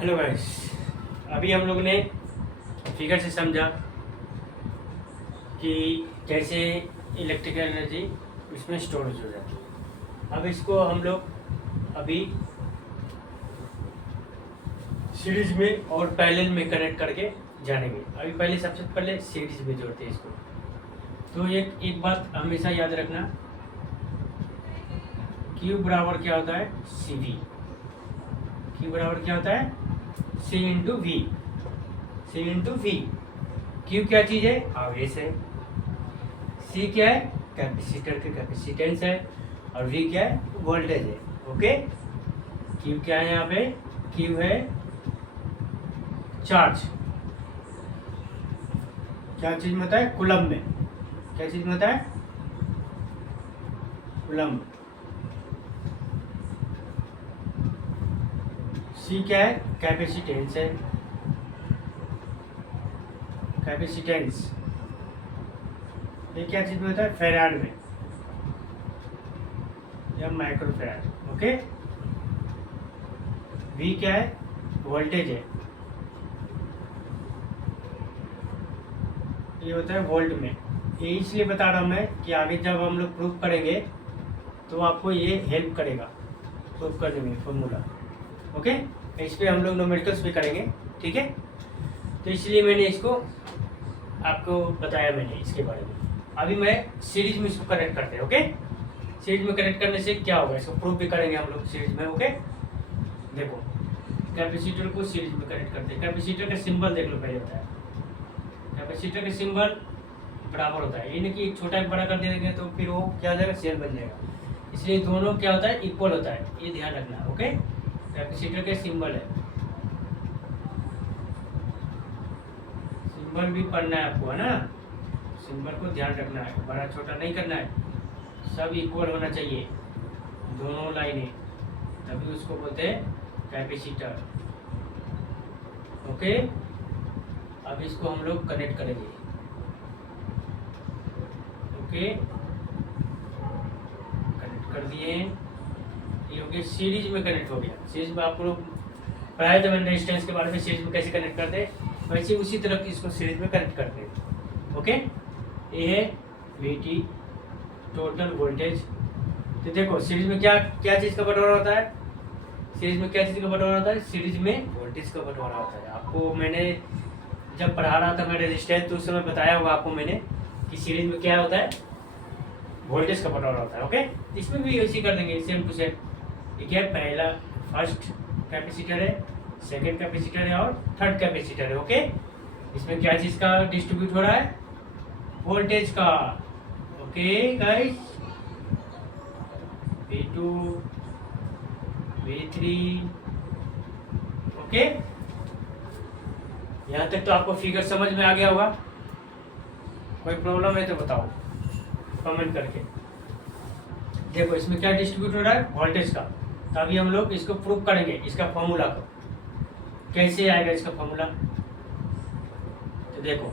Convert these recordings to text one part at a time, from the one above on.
Hello guys, अभी हम लोग ने फिगर से समझा कि कैसे इलेक्ट्रिकल एनर्जी इसमें स्टोरेज हो जाती है। अब इसको हम लोग अभी सीरीज में और पैरेलल में कनेक्ट करके जानेंगे। अभी पहले सबसे पहले सीरीज में जोड़ते हैं इसको। तो एक बात हमेशा याद रखना, क्यू बराबर क्या होता है सी वी। क्यू बराबर क्या होता है C into V. C into V. Q क्या चीज़ है, आवेश है। सी क्या है, कैपेसिटर का कैपेसिटेंस है। और वी क्या है, वोल्टेज है। ओके, क्यू क्या है यहाँ पे, क्यू है चार्ज। क्या चीज में होता है, कूलम में। क्या चीज में होता है, कूलम। सी क्या है, कैपेसिटेंस है। कैपेसिटेंस ये क्या चीज में होता है, फेराड में या माइक्रो फेराड। ओके, वी क्या है, वोल्टेज है। ये होता है वोल्ट में। ये इसलिए बता रहा हूँ मैं कि आगे जब हम लोग प्रूफ करेंगे तो आपको ये हेल्प करेगा प्रूफ करने में फॉर्मूला। ओके, इस पर हम लोग न्यूमेरिकल्स भी करेंगे, ठीक है। तो इसलिए मैंने इसको आपको बताया मैंने इसके बारे में। अभी मैं सीरीज में इसको कनेक्ट करते हैं। ओके, सीरीज में कनेक्ट करने से क्या होगा, इसको प्रूफ भी करेंगे हम लोग सीरीज में। ओके, देखो कैपेसिटर को सीरीज में कनेक्ट करते हैं। कैपेसिटर का सिंबल देख लो पहले होता है। कैपेसिटर का सिंबल बराबर होता है, यानी कि छोटा बड़ा कर देंगे तो फिर वो क्या हो जाएगा, सेल बन जाएगा। इसलिए दोनों क्या होता है, इक्वल होता है, ये ध्यान रखना। ओके, कैपेसिटर का सिंबल है, सिंबल भी पढ़ना है आपको, है ना। सिंबल को ध्यान रखना है, बड़ा छोटा नहीं करना है, सब इक्वल होना चाहिए दोनों लाइनें, तभी उसको बोलते हैं कैपेसिटर। ओके, अब इसको हम लोग कनेक्ट करेंगे। ओके, कनेक्ट कर दिए, ये हो गया सीरीज में कनेक्ट हो गया। सीरीज में आप लोग पढ़ाया था मैंने रेजिस्टेंस के बारे में, सीरीज में कैसे कनेक्ट करते हैं, वैसे उसी तरह इसको सीरीज में कनेक्ट करते हैं। ओके, ये है वी टी टोटल वोल्टेज। तो देखो सीरीज में क्या क्या चीज़ का बंटवारा होता है, सीरीज में क्या चीज़ का बंटवारा होता है, सीरीज में वोल्टेज का बंटवारा होता है। आपको मैंने जब पढ़ा रहा था मैं रेजिस्टेंस तो उस समय बताया होगा आपको मैंने कि सीरीज में क्या होता है, वोल्टेज का बंटवारा होता है। ओके, इसमें भी ऐसे कर देंगे सेम टू सेम। ये क्या है, पहला फर्स्ट कैपेसिटर है, सेकंड कैपेसिटर है और थर्ड कैपेसिटर है। ओके, इसमें क्या चीज़ का डिस्ट्रीब्यूट हो रहा है, वोल्टेज का। Okay guys, V2 V3। Okay, यहाँ तक तो आपको फिगर समझ में आ गया होगा। कोई प्रॉब्लम है तो बताओ कमेंट करके। देखो इसमें क्या डिस्ट्रीब्यूट हो रहा है, वोल्टेज का। तो अभी हम लोग इसको प्रूव करेंगे, इसका फॉर्मूला को कैसे आएगा, इसका फॉर्मूला। तो देखो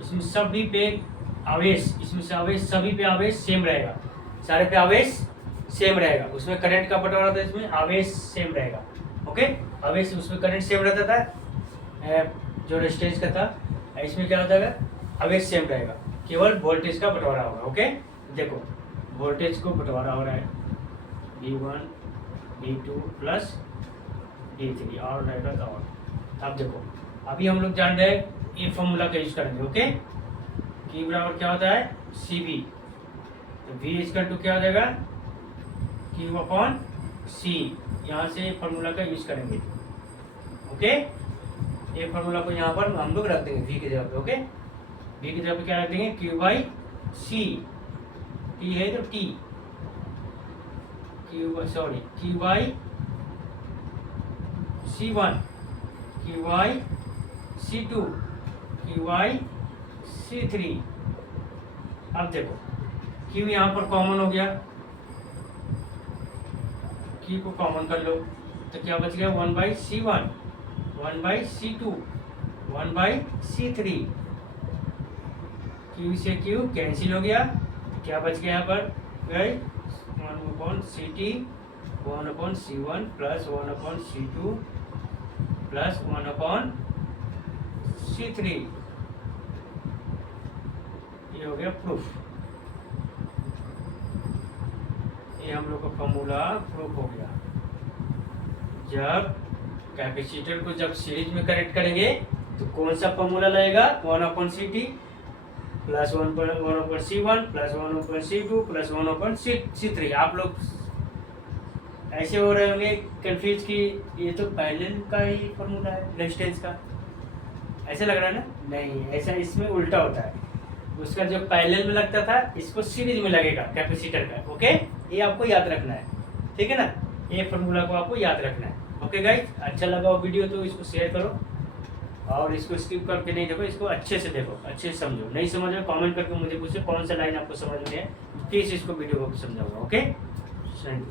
इसमें सभी पे आवेश, इसमें से आवेश सभी पे आवेश सेम रहेगा, सारे पे आवेश सेम रहेगा। उसमें करंट का बंटवारा था, इसमें आवेश सेम रहेगा। ओके, आवेश उसमें करंट सेम रहता था जो रेजिस्टेंस का था, इसमें क्या होता है, आवेश सेम रहेगा, केवल वोल्टेज का बंटवारा होगा। ओके, देखो वोल्टेज को बंटवारा हो रहा है V1 V2 प्लस V3 और रहेगा तो और। अब देखो अभी हम लोग जान रहे हैं ये फॉर्मूला का यूज करेंगे। ओके, की बराबर क्या होता है सी वी। तो वी इजकल टू क्या हो जाएगा, क्यू अपॉन सी। यहाँ से फॉर्मूला का यूज करेंगे। ओके, ये फॉर्मूला को यहाँ पर हम लोग रख देंगे वी की जगह पे। ओके, वी की जगह पे क्या रख देंगे, क्यू बाई सी। टी है तो T, Q by C1, Q by C2, Q by C3। अब देखो क्यू यहाँ पर कॉमन हो गया, क्यू को कॉमन कर लो तो क्या बच गया, 1/C1, 1/C2, 1/C3। क्यू से क्यू कैंसिल हो गया, क्या बच गया यहाँ पर, 1/CT 1/C1 plus 1/C2 plus 1/C3। ये हो गया प्रूफ। ये हम लोग का फॉर्मूला प्रूफ हो गया। जब कैपेसिटर को जब सीरीज में कनेक्ट करेंगे तो कौन सा फॉर्मूला लगेगा? 1/CT plus 1/C1 plus 1/C2 plus 1/C3। आप लोग ऐसे हो रहे होंगे कंफ्यूज कि ये तो पैरेलल का ही फॉर्मूला है रेजिस्टेंस का, ऐसे लग रहा है ना? नहीं, ऐसा इसमें उल्टा होता है। उसका जो पैरेलल में लगता था इसको सीरीज में लगेगा कैपेसिटर का। ओके, ये आपको याद रखना है, ठीक है ना? ये फॉर्मूला को आपको याद रखना है। ओके गाइस, अच्छा लगा वो वीडियो तो इसको शेयर करो और इसको स्किप करके नहीं देखो, इसको अच्छे से देखो, अच्छे से समझो। नहीं समझ में कमेंट करके मुझे पूछो कौन सा लाइन आपको समझ में है, प्लीज इसको वीडियो को समझाऊंगा। Okay, thank you.